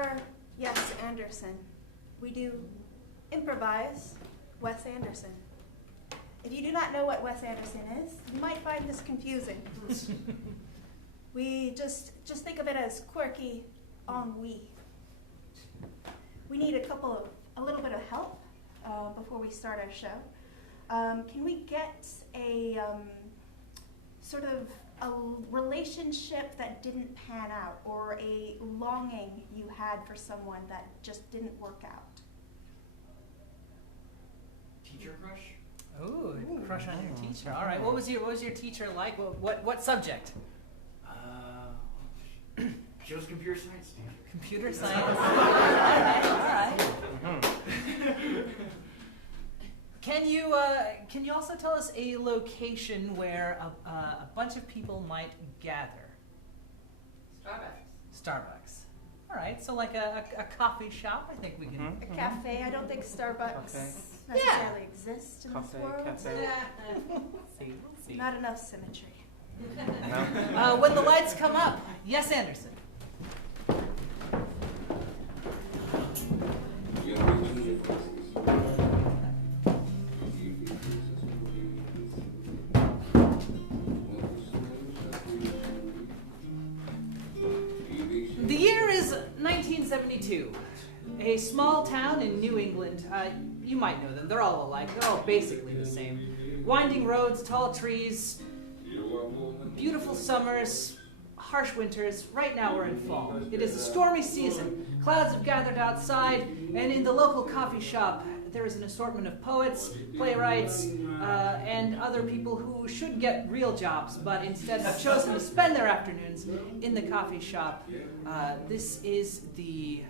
are Yes Anderson. We do improvise Wes Anderson. If you do not know what Wes Anderson is, you might find this confusing. We just think of it as quirky ennui. We need a little bit of help before we start our show. Can we get a sort of a relationship that didn't pan out, or a longing you had for someone that just didn't work out? Teacher crush? Ooh, crush on your teacher. All right. What was your teacher like? What subject? She was computer science teacher. Computer science. All right. Can you also tell us a location where a bunch of people might gather? Starbucks. All right. So like a coffee shop. I think we can. A cafe. I don't think Starbucks necessarily exists in this world. Cafe. See. Not enough symmetry. When the lights come up, yes, Anderson. The year is 1972. A small town in New England. You might know them. They're all alike. They're all basically the same. Winding roads, tall trees, beautiful summers, harsh winters. Right now we're in fall. It is a stormy season. Clouds have gathered outside, and in the local coffee shop there is an assortment of poets, playwrights, and other people who should get real jobs, but instead have chosen to spend their afternoons in the coffee shop. This is the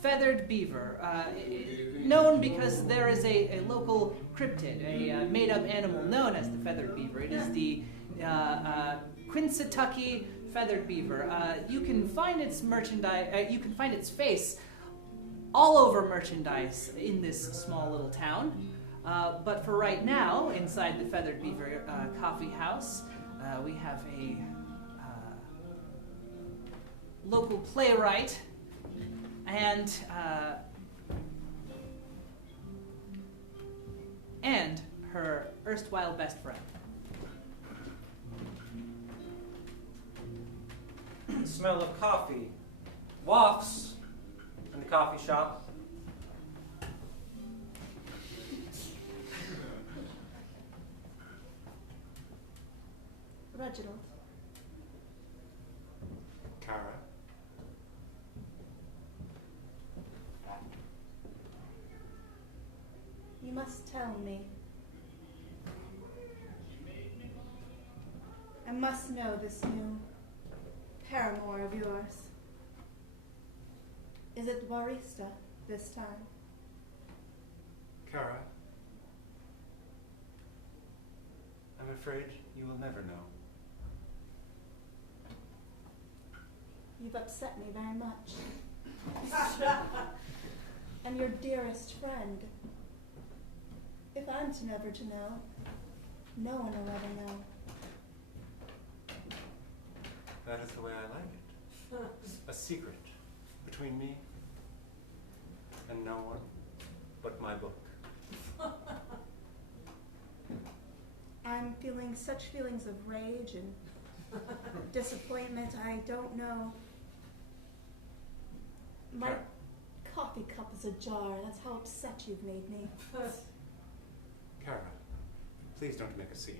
Feathered Beaver, known because there is a local cryptid, a made-up animal known as the Feathered Beaver. It is the Quincytucky Feathered Beaver. You can find its merchandise. You can find its face all over merchandise in this small little town. But for right now, inside the Feathered Beaver coffee house, we have a local playwright and her erstwhile best friend. The smell of coffee wafts in the coffee shop. Reginald. Kara. You must tell me. I must know this new paramour of yours. Is it barista this time? Kara. I'm afraid you will never know. You've upset me very much. I'm your dearest friend. If I'm never to know, no one will ever know. That is the way I like it. A secret between me and no one but my book. I'm feeling such feelings of rage and disappointment, I don't know. My Kara. coffee cup is ajar. That's how upset you've made me. Kara, please don't make a scene.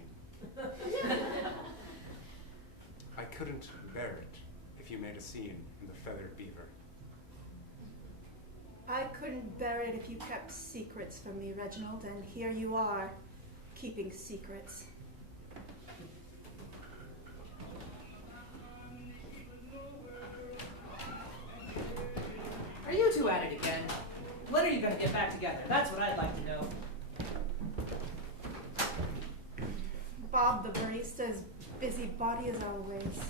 I couldn't bear it if you made a scene in the Feathered Beaver. I couldn't bear it if you kept secrets from me, Reginald, and here you are, keeping secrets. Are you two at it again? When are you going to get back together? That's what I'd like to know. Bob the barista is busybody as always.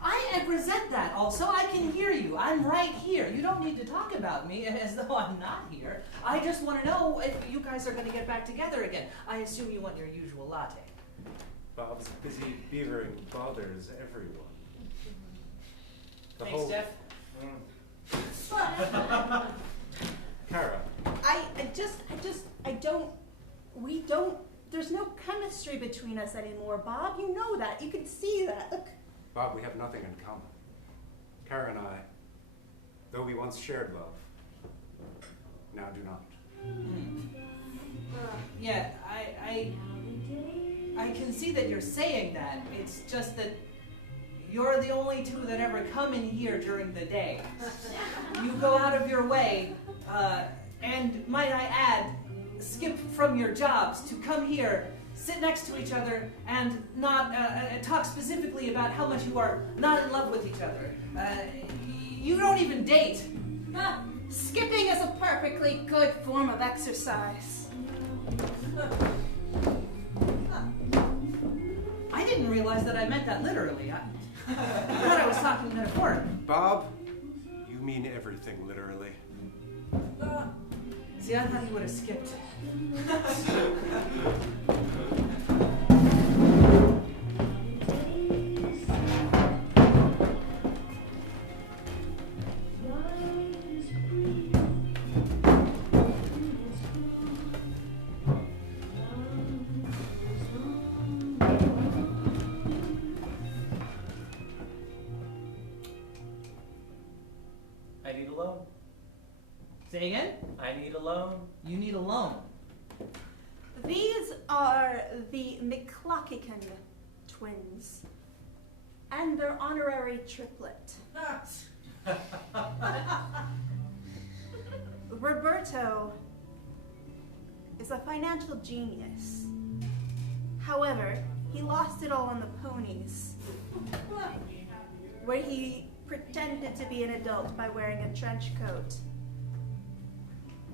I resent that also. I can hear you. I'm right here. You don't need to talk about me as though I'm not here. I just want to know if you guys are going to get back together again. I assume you want your usual latte. Bob's busy beavering bothers everyone. Thanks, Jeff. Kara, we don't, there's no chemistry between us anymore, Bob. You know that. You can see that. Look. Bob, we have nothing in common. Kara and I, though we once shared love, now do not. Yeah, I can see that you're saying that. It's just that you're the only two that ever come in here during the day. You go out of your way, and might I add, skip from your jobs to come here, sit next to each other, and not talk specifically about how much you are not in love with each other. You don't even date. Skipping is a perfectly good form of exercise. I didn't realize that I meant that literally. I thought I was talking metaphorically. Bob, you mean everything literally. See, I thought you would have skipped. I need a loan. Say again? I need a loan. You need a loan. These are the McClockican twins and their honorary triplet. Roberto is a financial genius. However, he lost it all on the ponies, where he pretended to be an adult by wearing a trench coat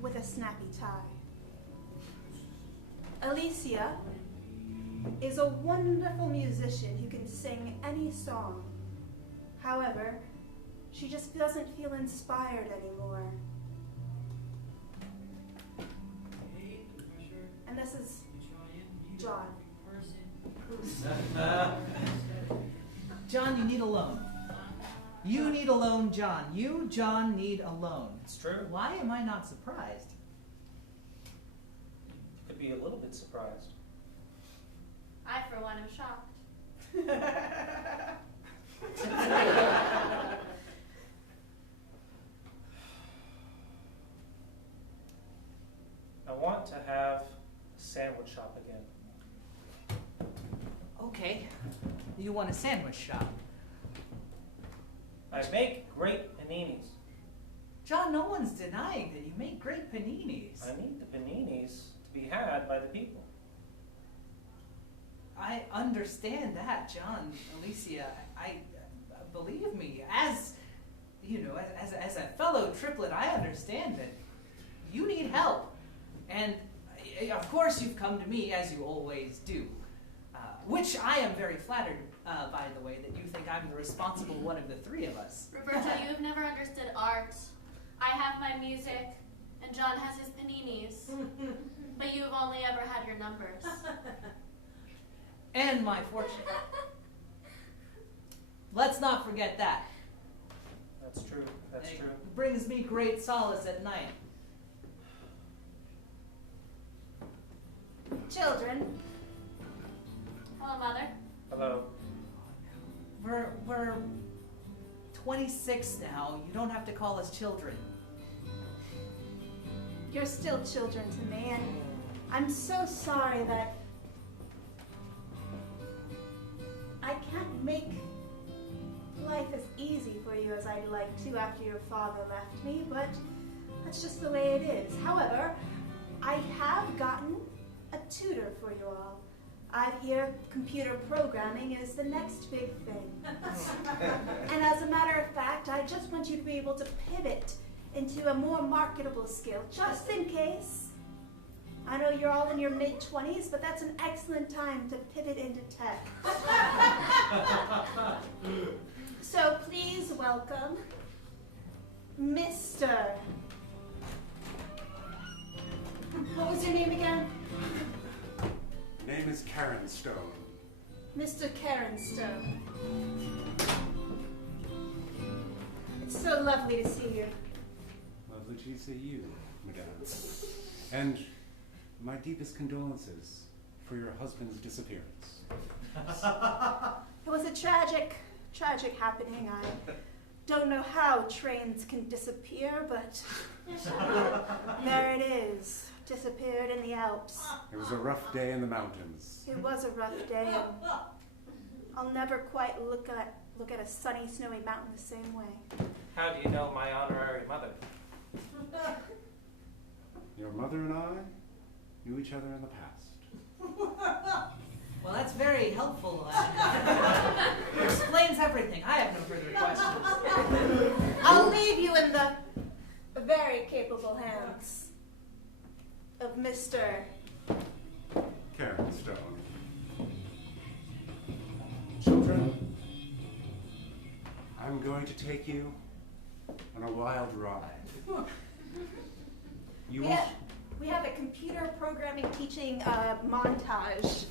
with a snappy tie. Alicia is a wonderful musician who can sing any song. However, she just doesn't feel inspired anymore. And this is John. John, you need a loan. You need a loan, John. You, John, need a loan. It's true. Why am I not surprised? You could be a little bit surprised. I, for one, am shocked. I want to have a sandwich shop again. Okay. You want a sandwich shop. I make great paninis. John, no one's denying that you make great paninis. I need the paninis to be had by the people. I understand that, John. Alicia, I believe me, as you know, as a fellow triplet, I understand that you need help, and of course you've come to me as you always do, which I am very flattered, by the way, that you think I'm the responsible one of the three of us. Roberto, you have never understood art. I have my music, and John has his paninis. But you have only ever had your numbers. And my fortune. Let's not forget that. That's true. That's It true. brings me great solace at night. Children, Hello, Mother. Hello. We're 26 now. You don't have to call us children. you're still children to me, and I'm so sorry that I can't make life as easy for you as I'd like to after your father left me, but that's just the way it is. However, I have gotten a tutor for you all. I hear computer programming is the next big thing. And as a matter of fact, I just want you to be able to pivot into a more marketable skill, just in case. I know you're all in your mid-20s, but that's an excellent time to pivot into tech. So please welcome Mr. What was your name again? Name is Karen Stone. Mr. Karen Stone. It's so lovely to see you. lovely to see you, madame. And my deepest condolences for your husband's disappearance. It was a tragic happening. I don't know how trains can disappear, but there it is, disappeared in the Alps. It was a rough day in the mountains. It was a rough day, and I'll never quite look at a sunny, snowy mountain the same way. How do you know my honorary mother? Your mother and I knew each other in the past. Well, that's very helpful. It explains everything. I have no further questions. I'll leave you in the very capable hands of Mr. Karen Stone. Children, I'm going to take you on a wild ride. You won't... We have a computer programming teaching montage.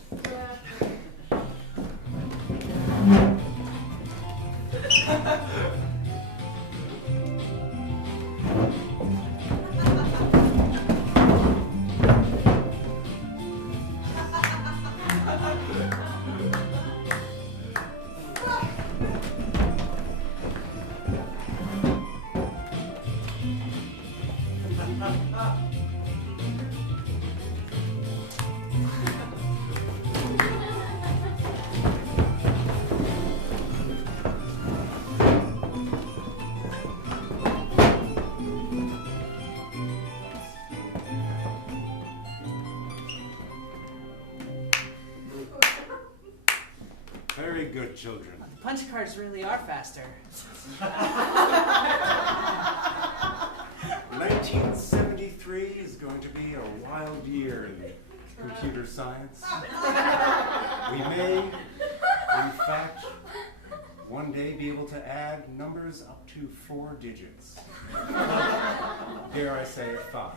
Very good, children. The punch cards really are faster. 1973 is going to be a wild year in computer science. We may, in fact, one day be able to add numbers up to 4 digits. Dare I say 5.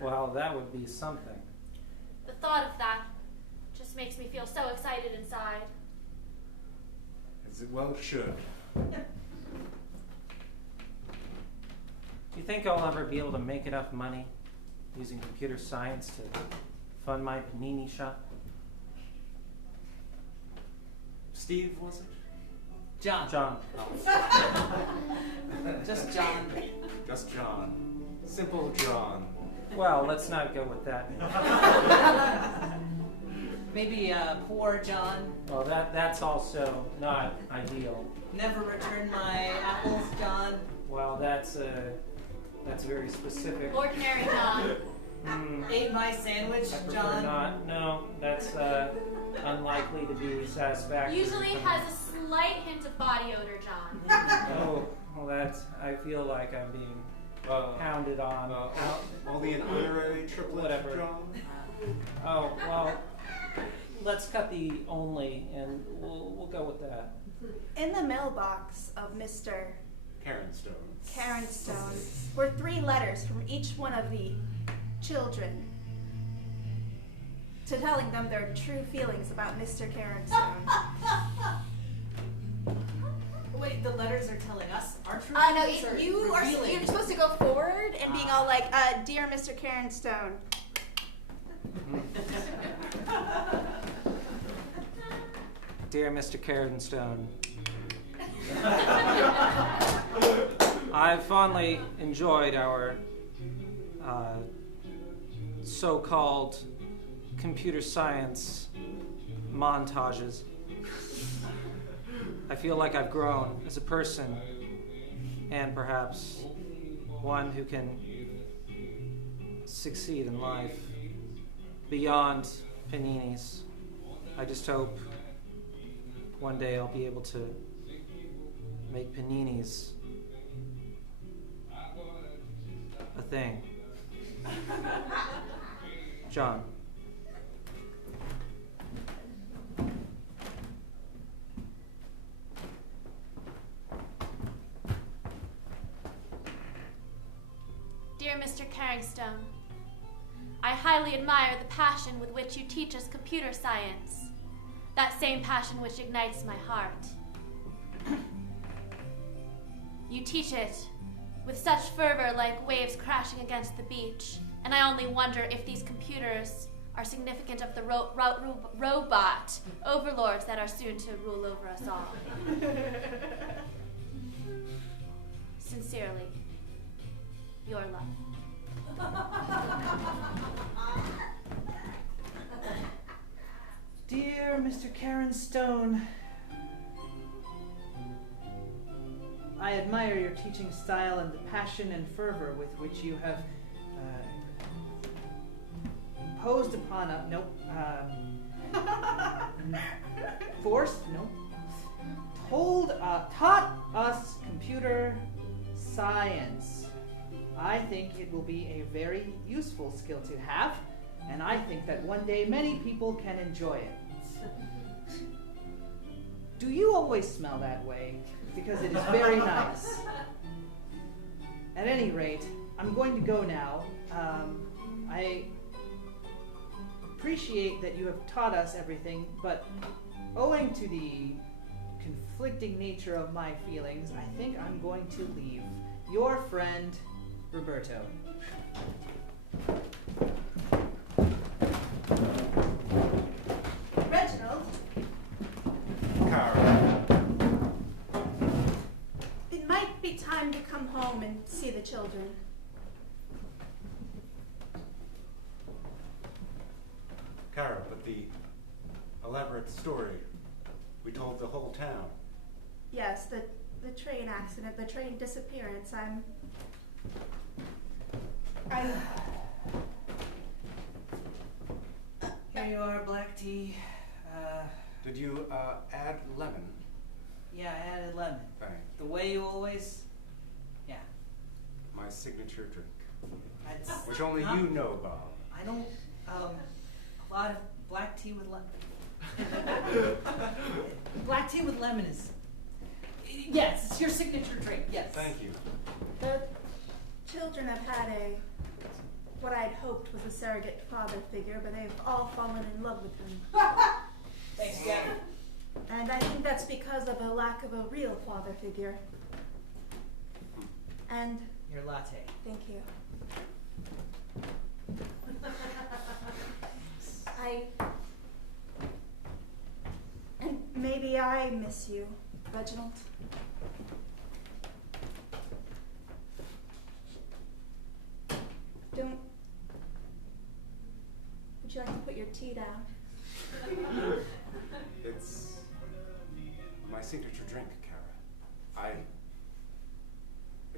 Well, that would be something. The thought of that just makes me feel so excited inside. As it well should. Do you think I'll ever be able to make enough money using computer science to fund my panini shop? Steve, was it? John. John. Just John. Just John. Simple John. Well, let's not go with that. Maybe poor John. Well, that's also not ideal. Never return my apples, John. Well, that's very specific. Ordinary John. Ate my sandwich, I prefer John. not. No, that's unlikely to be satisfactory. Usually has a slight hint of body odor, John. Oh, well, I feel like I'm being pounded on. Only an honorary triplet, Whatever. John? Oh, well, let's cut the only, and we'll go with that. In the mailbox of Mr. Karen Stone. Karen Stone were 3 letters from each one of the children to telling them their true feelings about Mr. Karen Stone. Wait, the letters are telling us our truth? I know, you're supposed to go forward and being all like, dear Mr. Karen Stone. Dear Mr. Cardenstone, I've fondly enjoyed our so-called computer science montages. I feel like I've grown as a person and perhaps one who can succeed in life beyond paninis. I just hope one day I'll be able to make paninis a thing. John. Dear Mr. Carringstone, I highly admire the passion with which you teach us computer science, that same passion which ignites my heart. You teach it with such fervor like waves crashing against the beach, and I only wonder if these computers are significant of the robot overlords that are soon to rule over us all. Sincerely, your love. Dear Mr. Karen Stone, I admire your teaching style and the passion and fervor with which you have imposed upon us. Forced? No. Taught us computer science. I think it will be a very useful skill to have, and I think that one day many people can enjoy it. Do you always smell that way? Because it is very nice. At any rate, I'm going to go now. I appreciate that you have taught us everything, but owing to the conflicting nature of my feelings, I think I'm going to leave. Your friend, Roberto. Reginald, Kara. it might be time to come home and see the children. Kara, but the elaborate story we told the whole town. Yes, the train accident, the train disappearance. Here you are, black tea. Did you add lemon? Yeah, I added lemon. Thanks. The way you always... Yeah. My signature drink, It's which only not- you know, Bob. I don't, a lot of black tea with lemon. Black tea with lemon is... Yes, it's your signature drink, yes. Thank you. The children have had what I'd hoped was a surrogate father figure, but they've all fallen in love with him. Thanks, Gavin. And I think that's because of a lack of a real father figure. And Your latte. thank you. And maybe I miss you, Reginald. Would you like to put your tea down? It's my signature drink, Kara. I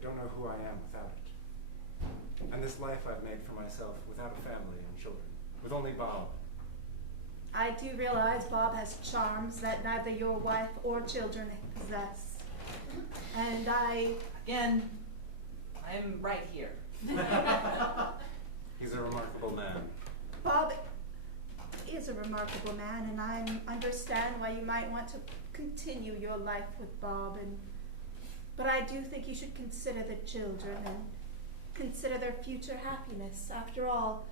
don't know who I am without it. And this life I've made for myself without a family and children, with only Bob. I do realize Bob has charms that neither your wife or children possess. And Again, I'm right here. He's a remarkable man. Bob is a remarkable man, and I understand why you might want to continue your life with Bob. But I do think you should consider the children and consider their future happiness. After all,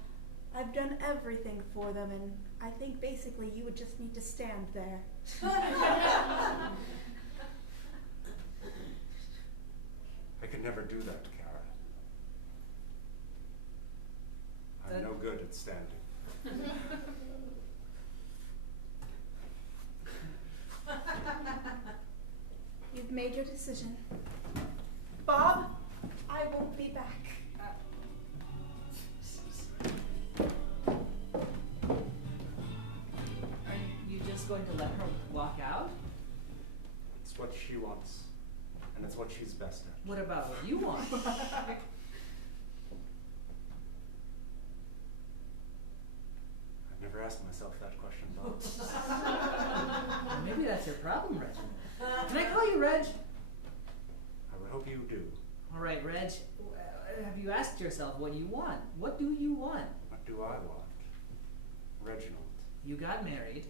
I've done everything for them, and I think basically you would just need to stand there. I could never do that, Kara. I'm no good at standing. You've made your decision. Bob, I won't be back. Are you just going to let her walk out? It's what she wants, and it's what she's best at. What about what you want? I've never asked myself that question, Bob. Well, maybe that's your problem, Reginald. Can I call you Reg? I would hope you do. All right, Reg. Have you asked yourself what you want? What do you want? What do I want? Reginald. You got married,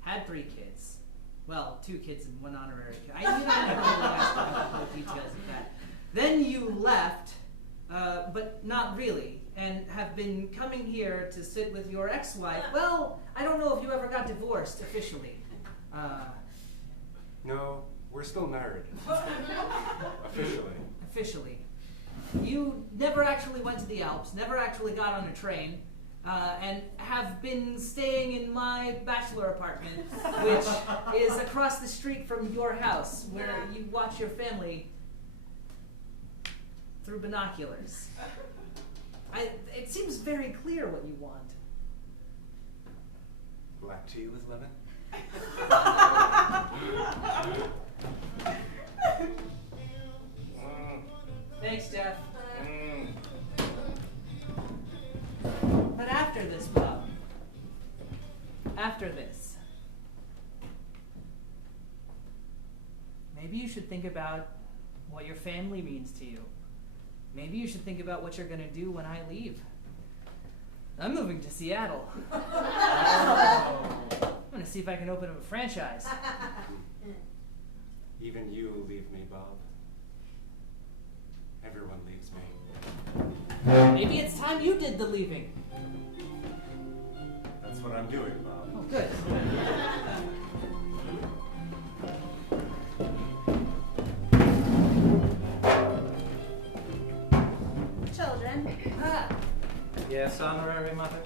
had 3 kids. Well, 2 kids and 1 honorary kid. You don't have to really ask about the whole details of that. Then you left, but not really, and have been coming here to sit with your ex-wife. Well, I don't know if you ever got divorced officially. No, we're still married. Officially. Officially. You never actually went to the Alps, never actually got on a train, and have been staying in my bachelor apartment, which is across the street from your house, where you watch your family through binoculars. It seems very clear what you want. Black tea with lemon? Thanks, Jeff. But after this, Bob, after this, maybe you should think about what your family means to you. Maybe you should think about what you're going to do when I leave. I'm moving to Seattle. I'm going to see if I can open up a franchise. Even you leave me, Bob. Everyone leaves me. Maybe it's time you did the leaving. That's what I'm doing, Bob. Oh, good. Children, Yes, honorary mother?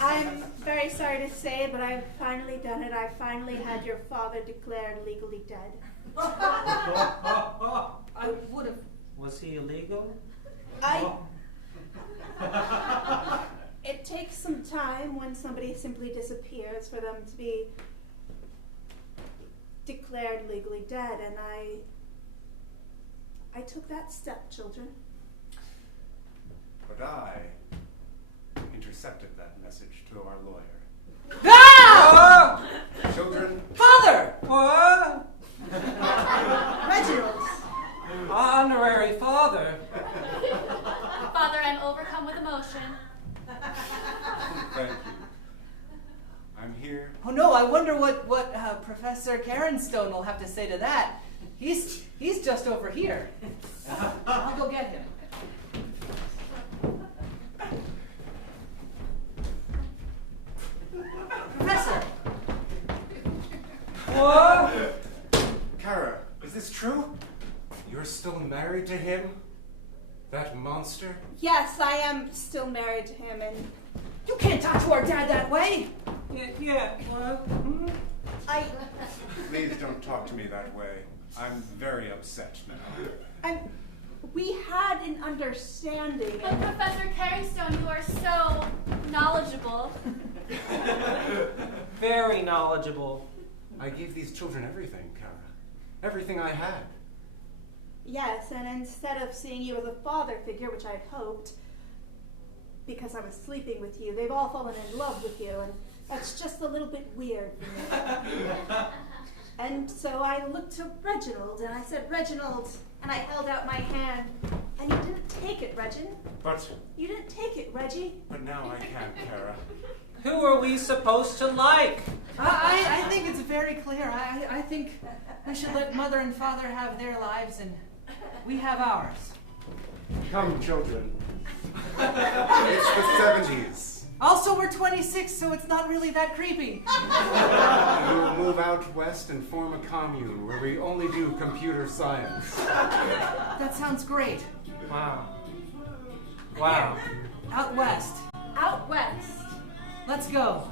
I'm very sorry to say, but I've finally done it. I finally had your father declared legally dead. I would have... Was he illegal? It takes some time when somebody simply disappears for them to be declared legally dead, and I took that step, children. But I intercepted that message to our lawyer. Ah! Children, Father! What? Reginald! Honorary father? Father, I'm overcome with emotion. thank you. I'm here. Oh no, I wonder what Professor Carenstone will have to say to that. He's just over here. I'll go get him. Professor! What? Kara, is this true? You're still married to him? That monster? Yes, I am still married to him, and You can't talk to our dad that way! Yeah, well, Please don't talk to me that way. I'm very upset now. we had an understanding. But Professor Carringstone, you are so knowledgeable. very knowledgeable. I gave these children everything, Kara. Everything I had. Yes, and instead of seeing you as a father figure, which I'd hoped, because I was sleeping with you, they've all fallen in love with you, and that's just a little bit weird for me. And so I looked to Reginald, and I said, Reginald, and I held out my hand, and you didn't take it, Regin. But You didn't take it, Reggie. now I can't, Kara. Who are we supposed to like? I think it's very clear. I think we should let mother and father have their lives, and we have ours. Come, children. It's the 70s. Also, we're 26, so it's not really that creepy. We'll move out west and form a commune where we only do computer science. That sounds great. Wow. Wow. Out west. Out west. Let's go.